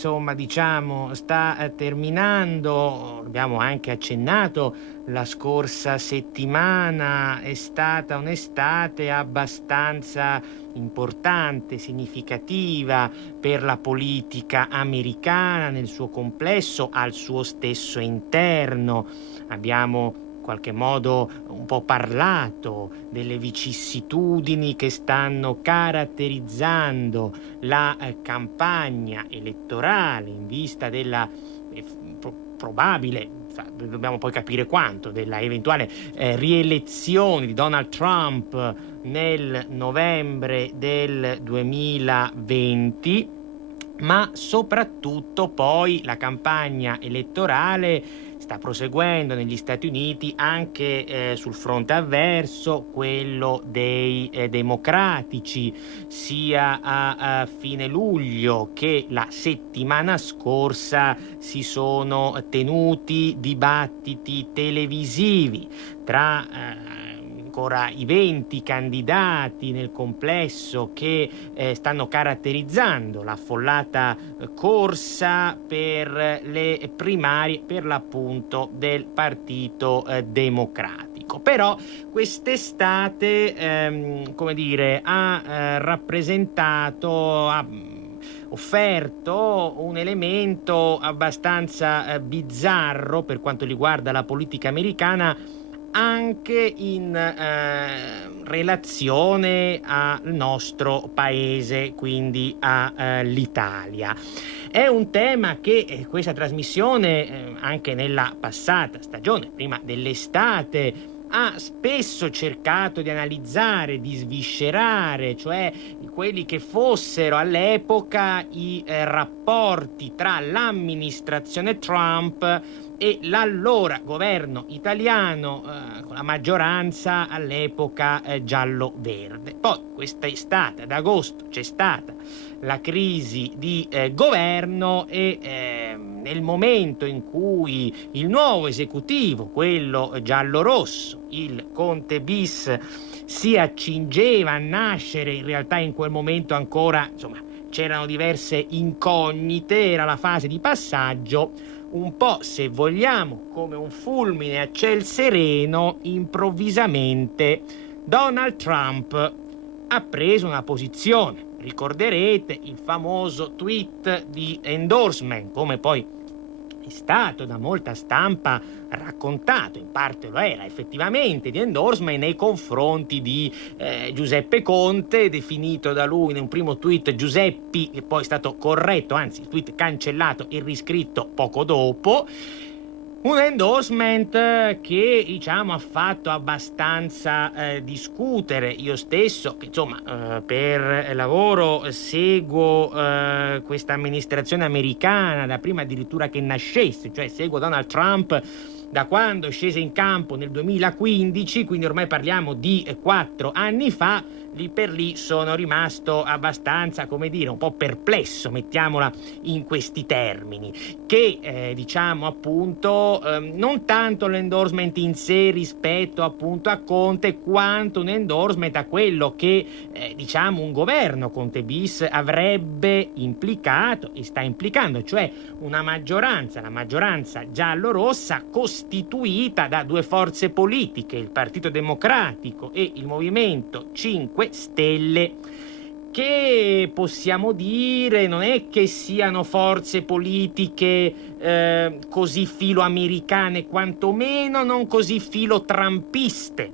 insomma, diciamo, sta terminando. Abbiamo anche accennato la scorsa settimana, è stata un'estate abbastanza importante, significativa per la politica americana nel suo complesso, al suo stesso interno. Abbiamo in qualche modo un po' parlato delle vicissitudini che stanno caratterizzando la campagna elettorale in vista della probabile, dobbiamo poi capire quanto, della eventuale rielezione di Donald Trump nel novembre del 2020, ma soprattutto poi la campagna elettorale sta proseguendo negli Stati Uniti anche sul fronte avverso, quello dei democratici. Sia a fine luglio che la settimana scorsa si sono tenuti dibattiti televisivi tra ancora i 20 candidati nel complesso che stanno caratterizzando l'affollata corsa per le primarie, per l'appunto, del Partito Democratico. Però quest'estate, ha rappresentato, ha offerto un elemento abbastanza bizzarro per quanto riguarda la politica americana, anche in relazione al nostro paese, quindi all'Italia. È un tema che questa trasmissione, anche nella passata stagione, prima dell'estate, ha spesso cercato di analizzare, di sviscerare, cioè quelli che fossero all'epoca i rapporti tra l'amministrazione Trump e l'allora governo italiano con la maggioranza all'epoca giallo-verde. Poi quest'estate, ad agosto, c'è stata la crisi di governo e nel momento in cui il nuovo esecutivo, quello giallo-rosso, il Conte bis, si accingeva a nascere, in realtà in quel momento ancora, c'erano diverse incognite, era la fase di passaggio, un po', se vogliamo, come un fulmine a ciel sereno, improvvisamente Donald Trump ha preso una posizione. Ricorderete il famoso tweet di endorsement, come poi è stato da molta stampa raccontato, in parte lo era effettivamente, di endorsement nei confronti di Giuseppe Conte, definito da lui in un primo tweet Giuseppi, che poi è stato corretto, anzi il tweet cancellato e riscritto poco dopo. Un endorsement che, ha fatto abbastanza discutere. Io stesso, che per lavoro seguo questa amministrazione americana da prima addirittura che nascesse, cioè seguo Donald Trump da quando scese in campo nel 2015, quindi ormai parliamo di 4 anni fa. Lì per lì sono rimasto abbastanza, un po' perplesso, mettiamola in questi termini, che appunto non tanto l'endorsement in sé rispetto appunto a Conte, quanto un endorsement a quello che un governo Conte bis avrebbe implicato e sta implicando, cioè una maggioranza, la maggioranza giallo-rossa, costituita da 2 forze politiche, il Partito Democratico e il Movimento 5 Stelle, che possiamo dire non è che siano forze politiche così filo-americane, quantomeno non così filo-trumpiste.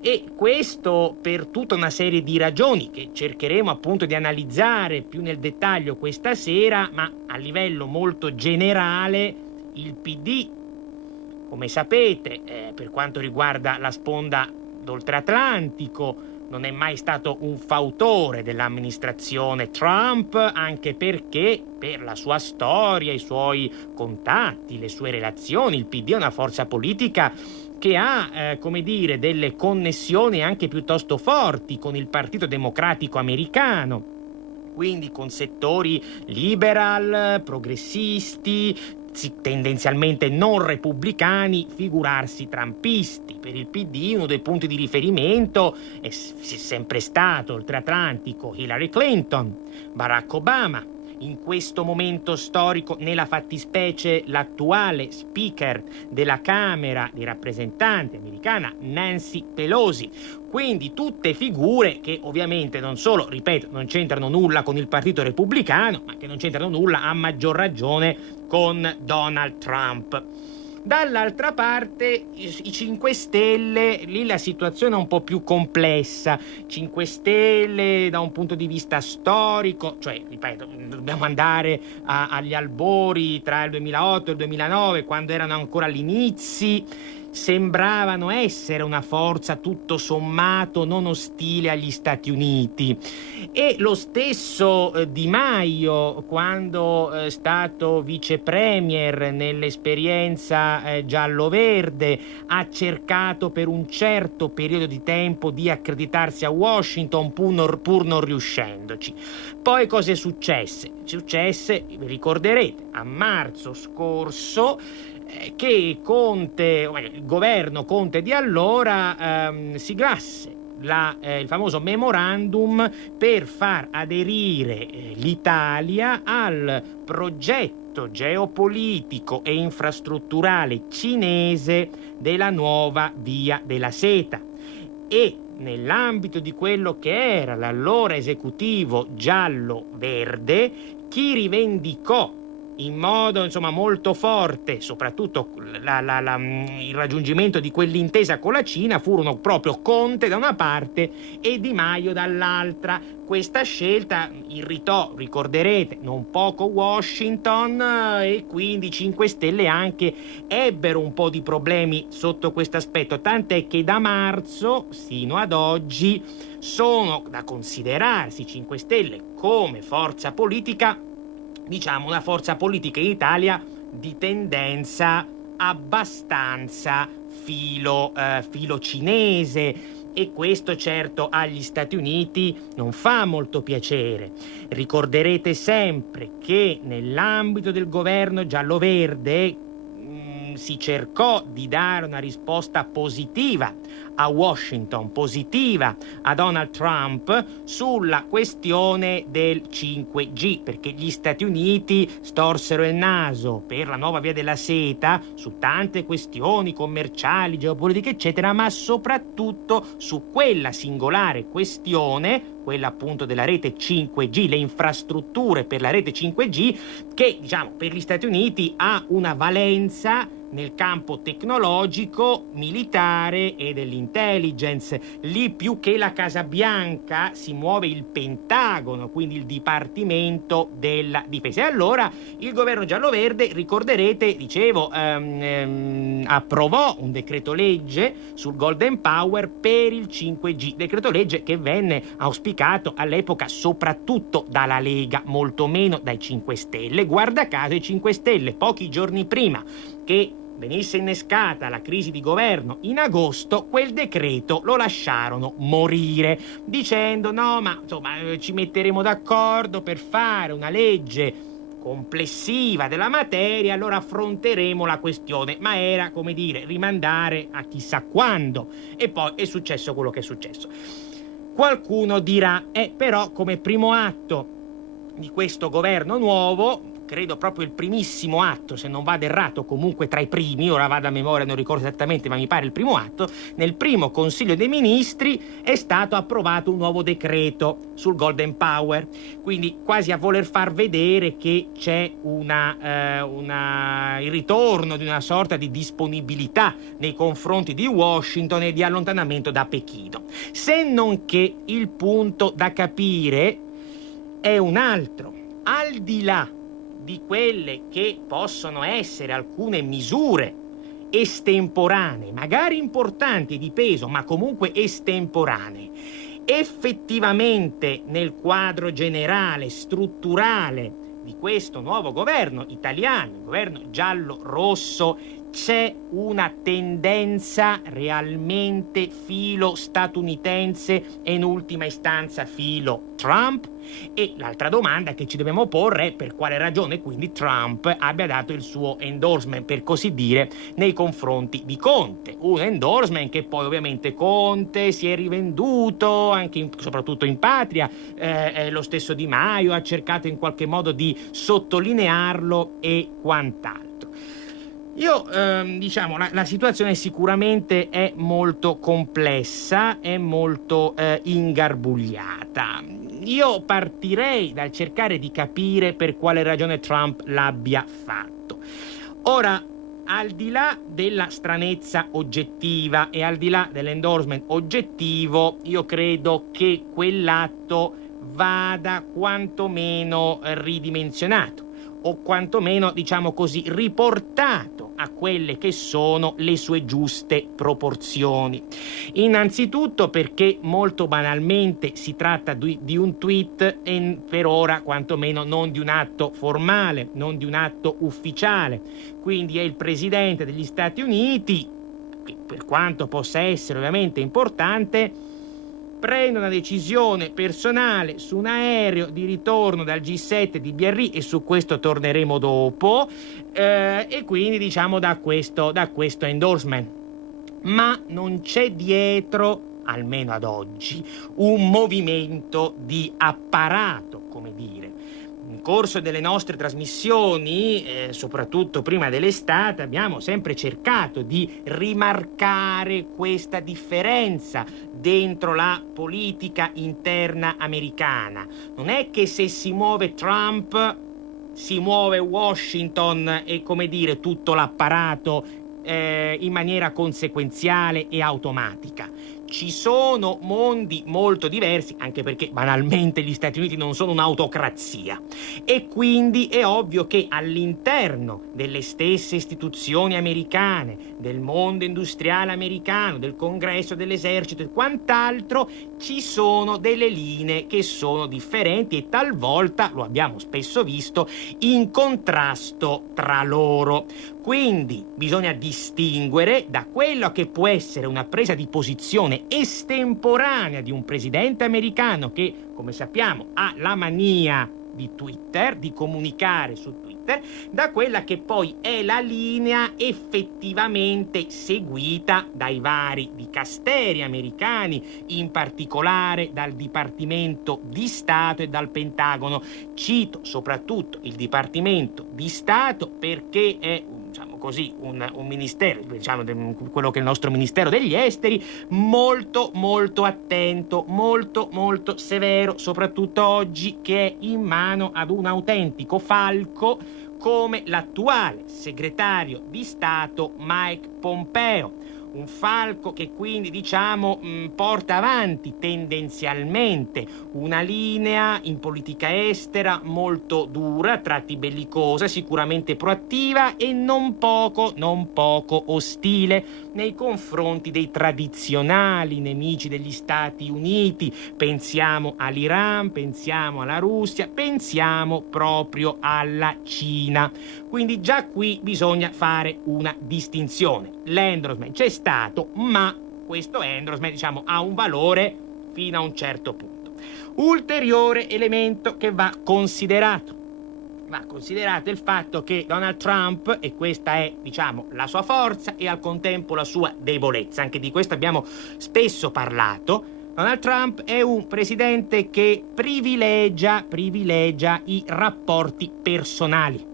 E questo per tutta una serie di ragioni che cercheremo appunto di analizzare più nel dettaglio questa sera, ma a livello molto generale il PD, come sapete, per quanto riguarda la sponda d'oltreatlantico, non è mai stato un fautore dell'amministrazione Trump, anche perché per la sua storia, i suoi contatti, le sue relazioni, il PD è una forza politica che ha, delle connessioni anche piuttosto forti con il Partito Democratico americano, quindi con settori liberal, progressisti, tendenzialmente non repubblicani, figurarsi trumpisti. Per il PD uno dei punti di riferimento è sempre stato oltreatlantico Hillary Clinton, Barack Obama, in questo momento storico, nella fattispecie l'attuale Speaker della Camera dei rappresentanti americana, Nancy Pelosi. Quindi tutte figure che ovviamente non solo, ripeto, non c'entrano nulla con il Partito Repubblicano, ma che non c'entrano nulla a maggior ragione con Donald Trump. Dall'altra parte i 5 Stelle, lì la situazione è un po' più complessa. 5 Stelle da un punto di vista storico, cioè, ripeto, dobbiamo andare agli albori tra il 2008 e il 2009, quando erano ancora agli inizi, sembravano essere una forza tutto sommato non ostile agli Stati Uniti. E lo stesso Di Maio, quando è stato vice premier nell'esperienza giallo-verde, ha cercato per un certo periodo di tempo di accreditarsi a Washington pur non riuscendoci. Poi cosa è successo? Successe, vi ricorderete, a marzo scorso che il governo Conte di allora siglasse il famoso memorandum per far aderire l'Italia al progetto geopolitico e infrastrutturale cinese della nuova Via della Seta. E nell'ambito di quello che era l'allora esecutivo giallo-verde, chi rivendicò in modo molto forte soprattutto il raggiungimento di quell'intesa con la Cina furono proprio Conte da una parte e Di Maio dall'altra. Questa scelta irritò, ricorderete, non poco Washington, e quindi 5 Stelle anche ebbero un po' di problemi sotto questo aspetto, tant'è che da marzo sino ad oggi sono da considerarsi 5 Stelle come forza politica, una forza politica in Italia di tendenza abbastanza filo cinese, e questo certo agli Stati Uniti non fa molto piacere. Ricorderete sempre che nell'ambito del governo giallo-verde si cercò di dare una risposta positiva a Washington, positiva a Donald Trump sulla questione del 5G, perché gli Stati Uniti storsero il naso per la nuova Via della Seta su tante questioni commerciali, geopolitiche, eccetera, ma soprattutto su quella singolare questione, quella appunto della rete 5G, le infrastrutture per la rete 5G, che per gli Stati Uniti ha una valenza nel campo tecnologico, militare e dell'intelligence. Lì più che la Casa Bianca si muove il Pentagono, quindi il Dipartimento della Difesa. E allora il governo giallo-verde, ricorderete, approvò un decreto legge sul Golden Power per il 5G, decreto legge che venne auspicato all'epoca soprattutto dalla Lega, molto meno dai 5 Stelle. Guarda caso i 5 Stelle, pochi giorni prima che venisse innescata la crisi di governo in agosto, quel decreto lo lasciarono morire, dicendo ci metteremo d'accordo per fare una legge complessiva della materia, allora affronteremo la questione. Ma era, rimandare a chissà quando, e poi è successo quello che è successo. Qualcuno dirà, però come primo atto di questo governo nuovo, credo proprio il primissimo atto, se non vado errato, comunque tra i primi, ora vado a memoria, non ricordo esattamente, ma mi pare il primo atto, nel primo Consiglio dei Ministri è stato approvato un nuovo decreto sul Golden Power, quindi quasi a voler far vedere che c'è il ritorno di una sorta di disponibilità nei confronti di Washington e di allontanamento da Pechino. Se non che il punto da capire è un altro, al di là di quelle che possono essere alcune misure estemporanee, magari importanti e di peso, ma comunque estemporanee, effettivamente nel quadro generale, strutturale di questo nuovo governo italiano, il governo giallo-rosso, c'è una tendenza realmente filo statunitense e in ultima istanza filo Trump? E l'altra domanda che ci dobbiamo porre è per quale ragione quindi Trump abbia dato il suo endorsement, per così dire, nei confronti di Conte. Un endorsement che poi ovviamente Conte si è rivenduto anche soprattutto in patria, lo stesso Di Maio ha cercato in qualche modo di sottolinearlo e quant'altro. Io diciamo la situazione sicuramente è molto complessa, è molto ingarbugliata. Io partirei dal cercare di capire per quale ragione Trump l'abbia fatto. Ora, al di là della stranezza oggettiva e al di là dell'endorsement oggettivo, io credo che quell'atto vada quantomeno ridimensionato o quantomeno, diciamo così, riportato a quelle che sono le sue giuste proporzioni. Innanzitutto perché molto banalmente si tratta di un tweet e per ora quantomeno non di un atto formale, non di un atto ufficiale. Quindi è il presidente degli Stati Uniti, che per quanto possa essere ovviamente importante, prende una decisione personale su un aereo di ritorno dal G7 di Biarritz, e su questo torneremo dopo, e quindi diciamo da questo endorsement. Ma non c'è dietro, almeno ad oggi, un movimento di apparato, come dire. Nel corso delle nostre trasmissioni, soprattutto prima dell'estate, abbiamo sempre cercato di rimarcare questa differenza dentro la politica interna americana. Non è che se si muove Trump, si muove Washington e, come dire, tutto l'apparato in maniera conseguenziale e automatica. Ci sono mondi molto diversi, anche perché banalmente gli Stati Uniti non sono un'autocrazia, e quindi è ovvio che all'interno delle stesse istituzioni americane, del mondo industriale americano, del Congresso, dell'esercito e quant'altro, ci sono delle linee che sono differenti e talvolta, lo abbiamo spesso visto, in contrasto tra loro. Quindi bisogna distinguere da quello che può essere una presa di posizione estemporanea di un presidente americano che, come sappiamo, ha la mania di Twitter, di comunicare su Twitter, da quella che poi è la linea effettivamente seguita dai vari dicasteri americani, in particolare dal Dipartimento di Stato e dal Pentagono. Cito soprattutto il Dipartimento di Stato perché è così un ministero, diciamo quello che è il nostro Ministero degli Esteri, molto molto attento, molto molto severo, soprattutto oggi che è in mano ad un autentico falco come l'attuale segretario di Stato Mike Pompeo. Un falco che quindi porta avanti tendenzialmente una linea in politica estera molto dura, a tratti bellicosa, sicuramente proattiva e non poco ostile nei confronti dei tradizionali nemici degli Stati Uniti. Pensiamo all'Iran, pensiamo alla Russia, pensiamo proprio alla Cina. Quindi già qui bisogna fare una distinzione. L'endorsement c'è stato, ma questo endorsement ha un valore fino a un certo punto. Ulteriore elemento che va considerato il fatto che Donald Trump, e questa è la sua forza e al contempo la sua debolezza, anche di questo abbiamo spesso parlato, Donald Trump è un presidente che privilegia i rapporti personali.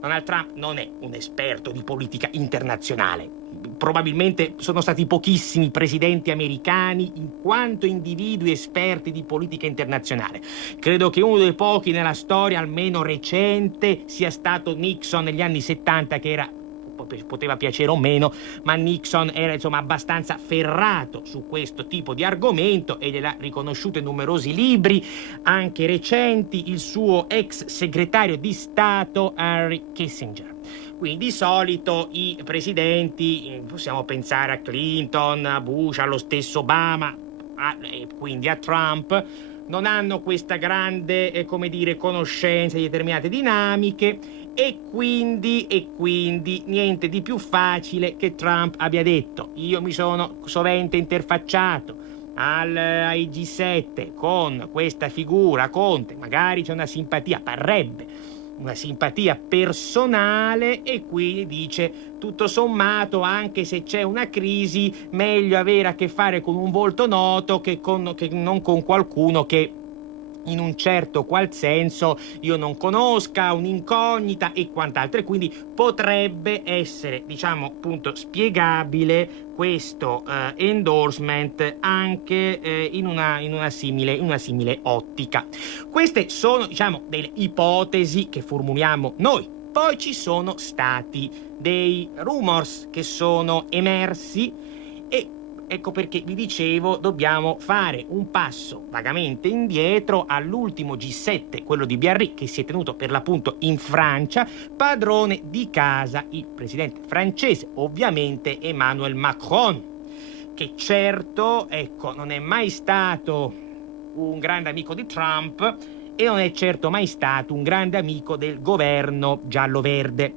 Donald Trump non è un esperto di politica internazionale. Probabilmente sono stati pochissimi presidenti americani in quanto individui esperti di politica internazionale. Credo che uno dei pochi nella storia, almeno recente, sia stato Nixon negli anni 70, che era, poteva piacere o meno, ma Nixon era abbastanza ferrato su questo tipo di argomento e gliel'ha riconosciuto in numerosi libri, anche recenti, il suo ex segretario di Stato Henry Kissinger. Quindi di solito i presidenti, possiamo pensare a Clinton, a Bush, allo stesso Obama, e quindi a Trump, non hanno questa grande, conoscenza di determinate dinamiche E quindi niente di più facile che Trump abbia detto: io mi sono sovente interfacciato ai G7 con questa figura Conte, magari c'è una simpatia, parrebbe una simpatia personale, e quindi dice tutto sommato, anche se c'è una crisi, meglio avere a che fare con un volto noto che non con qualcuno che in un certo qual senso io non conosca, un'incognita e quant'altro, e quindi potrebbe essere, diciamo, appunto, spiegabile questo endorsement anche in una simile ottica. Queste sono, diciamo, delle ipotesi che formuliamo noi. Poi ci sono stati dei rumors che sono emersi, e ecco perché vi dicevo, dobbiamo fare un passo vagamente indietro all'ultimo G7, quello di Biarritz, che si è tenuto per l'appunto in Francia, padrone di casa il presidente francese, ovviamente Emmanuel Macron, che certo, ecco, non è mai stato un grande amico di Trump e non è certo mai stato un grande amico del governo giallo-verde.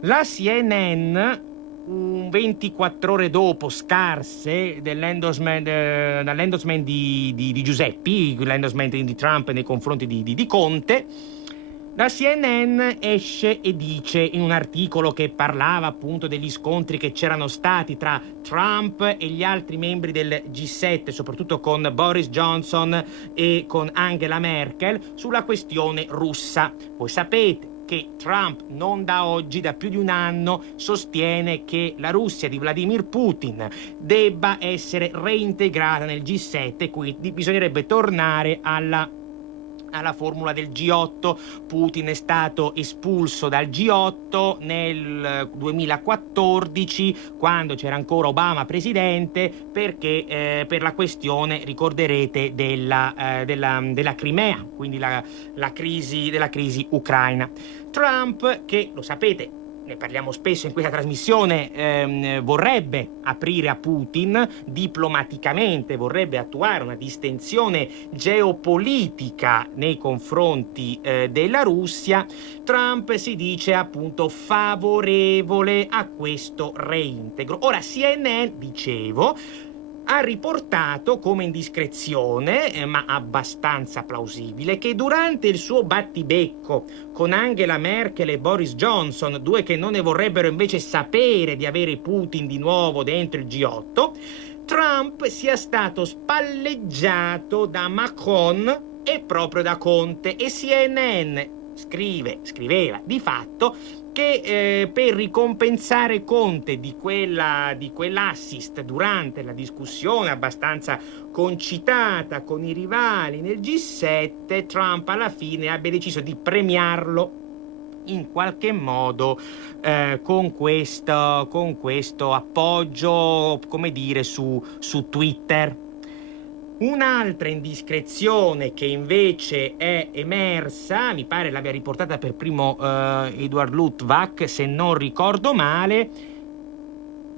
La CNN, 24 ore dopo scarse dall'endorsement di Giuseppi, l'endorsement di Trump nei confronti di Conte, la CNN esce e dice, in un articolo che parlava appunto degli scontri che c'erano stati tra Trump e gli altri membri del G7, soprattutto con Boris Johnson e con Angela Merkel, sulla questione russa. Voi sapete che Trump non da oggi, da più di un anno, sostiene che la Russia di Vladimir Putin debba essere reintegrata nel G7, quindi bisognerebbe tornare alla formula del G8. Putin è stato espulso dal G8 nel 2014, quando c'era ancora Obama presidente, perché per la questione, ricorderete, della Crimea, quindi la crisi ucraina. Trump, che lo sapete, ne parliamo spesso in questa trasmissione, vorrebbe aprire a Putin diplomaticamente, vorrebbe attuare una distensione geopolitica nei confronti della Russia. Trump si dice appunto favorevole a questo reintegro. Ora, CNN, dicevo, ha riportato come indiscrezione, ma abbastanza plausibile, che durante il suo battibecco con Angela Merkel e Boris Johnson, due che non ne vorrebbero invece sapere di avere Putin di nuovo dentro il G8, Trump sia stato spalleggiato da Macron e proprio da Conte, e CNN scriveva di fatto che per ricompensare Conte di quell'assist durante la discussione abbastanza concitata con i rivali nel G7, Trump alla fine abbia deciso di premiarlo in qualche modo con questo appoggio, come dire, su Twitter. Un'altra indiscrezione che invece è emersa, mi pare l'abbia riportata per primo Edward Luttwak, se non ricordo male,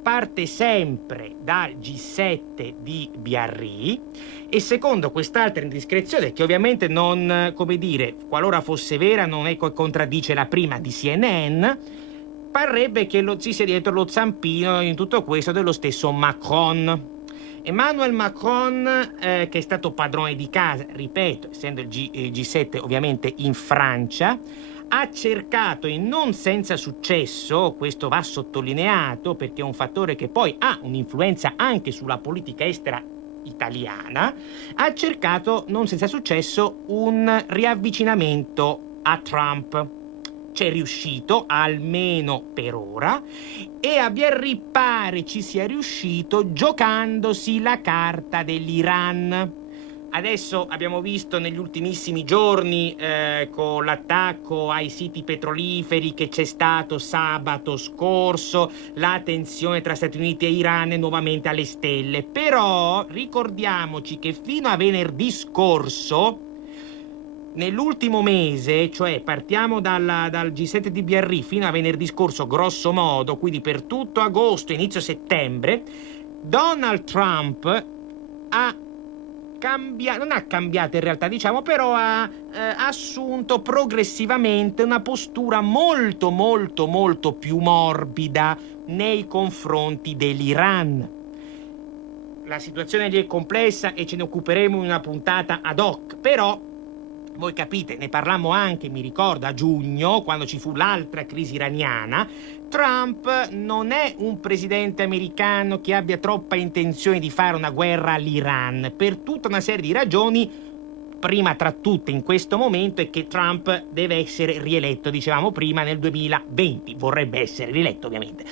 parte sempre dal G7 di Biarritz, e secondo quest'altra indiscrezione, che ovviamente non, come dire, qualora fosse vera, non è contraddice la prima di CNN, parrebbe che ci sia dietro lo zampino in tutto questo dello stesso Macron. Emmanuel Macron, che è stato padrone di casa, ripeto, essendo il G7 ovviamente in Francia, ha cercato, e non senza successo, questo va sottolineato perché è un fattore che poi ha un'influenza anche sulla politica estera italiana, ha cercato, non senza successo, un riavvicinamento a Trump. C'è riuscito, almeno per ora, e a Biarritz pare ci sia riuscito giocandosi la carta dell'Iran. Adesso abbiamo visto negli ultimissimi giorni con l'attacco ai siti petroliferi che c'è stato sabato scorso, la tensione tra Stati Uniti e Iran è nuovamente alle stelle. Però ricordiamoci che fino a venerdì scorso, nell'ultimo mese, cioè partiamo dal G7 di Biarritz fino a venerdì scorso, grosso modo, quindi per tutto agosto, inizio settembre, Donald Trump ha non ha cambiato in realtà, diciamo, però ha assunto progressivamente una postura molto molto molto più morbida nei confronti dell'Iran. La situazione lì è complessa e ce ne occuperemo in una puntata ad hoc, però voi capite, ne parlammo anche, mi ricordo, a giugno, quando ci fu l'altra crisi iraniana. Trump non è un presidente americano che abbia troppa intenzione di fare una guerra all'Iran, per tutta una serie di ragioni. Prima tra tutte in questo momento è che Trump deve essere rieletto, dicevamo prima, nel 2020, vorrebbe essere rieletto ovviamente,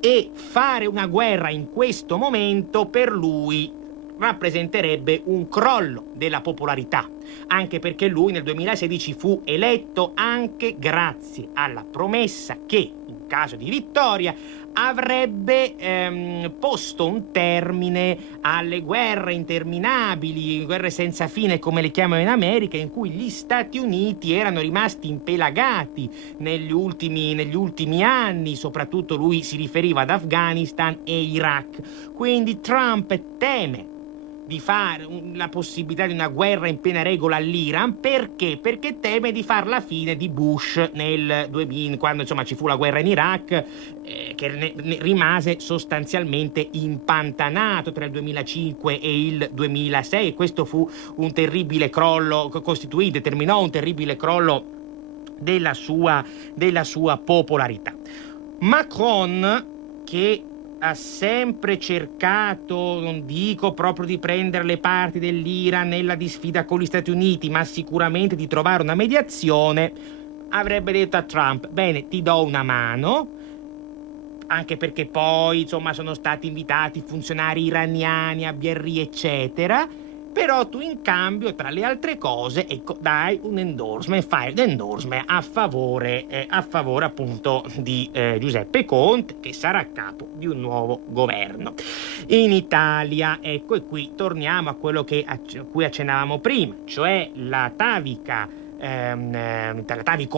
e fare una guerra in questo momento per lui rappresenterebbe un crollo della popolarità, anche perché lui nel 2016 fu eletto anche grazie alla promessa che, in caso di vittoria, avrebbe posto un termine alle guerre interminabili, guerre senza fine come le chiamano in America, in cui gli Stati Uniti erano rimasti impelagati negli ultimi anni. Soprattutto lui si riferiva ad Afghanistan e Iraq. Quindi Trump teme di fare la possibilità di una guerra in piena regola all'Iran. Perché? Perché teme di far la fine di Bush nel 2000, quando insomma ci fu la guerra in Iraq, che ne rimase sostanzialmente impantanato tra il 2005 e il 2006, e questo fu un terribile crollo, determinò un terribile crollo della sua popolarità. Macron, che ha sempre cercato, non dico proprio di prendere le parti dell'Iran nella disfida con gli Stati Uniti, ma sicuramente di trovare una mediazione, avrebbe detto a Trump: bene, ti do una mano, anche perché poi insomma sono stati invitati funzionari iraniani a Biarritz eccetera, però tu in cambio, tra le altre cose, ecco, dai un endorsement, fai l'endorsement a favore appunto di Giuseppe Conte, che sarà capo di un nuovo governo. In Italia, ecco, e qui torniamo a quello a cui accennavamo prima, cioè l'atavico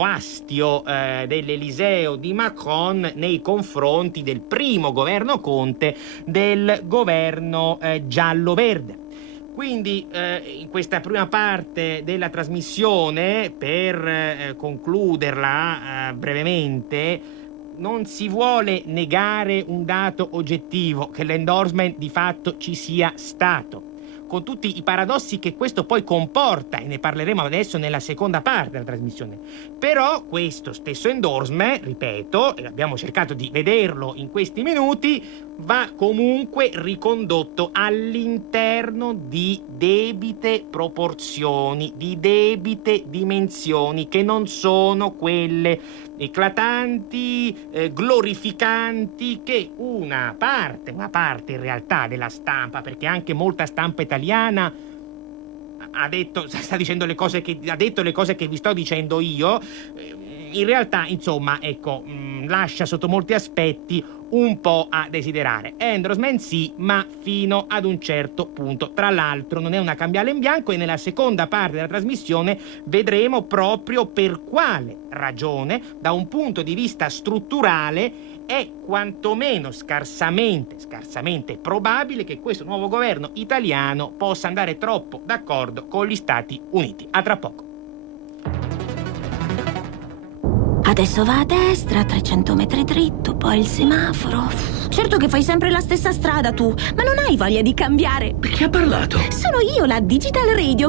astio dell'Eliseo di Macron nei confronti del primo governo Conte, del governo giallo-verde. Quindi in questa prima parte della trasmissione, per concluderla brevemente, non si vuole negare un dato oggettivo, che l'endorsement di fatto ci sia stato, con tutti i paradossi che questo poi comporta, e ne parleremo adesso nella seconda parte della trasmissione. Però questo stesso endorsement, ripeto, e abbiamo cercato di vederlo in questi minuti, va comunque ricondotto all'interno di debite proporzioni, di debite dimensioni, che non sono quelle eclatanti, glorificanti, che una parte in realtà della stampa, perché anche molta stampa italiana ha detto le cose che vi sto dicendo io, in realtà insomma ecco, lascia sotto molti aspetti un po' a desiderare. Endorsement sì, ma fino ad un certo punto. Tra l'altro non è una cambiale in bianco, e nella seconda parte della trasmissione vedremo proprio per quale ragione, da un punto di vista strutturale, è quantomeno scarsamente probabile che questo nuovo governo italiano possa andare troppo d'accordo con gli Stati Uniti. A tra poco. Adesso va a destra, 300 metri dritto, poi il semaforo. Certo che fai sempre la stessa strada tu, ma non hai voglia di cambiare. Perché ha parlato? Sono io, la Digital Radio.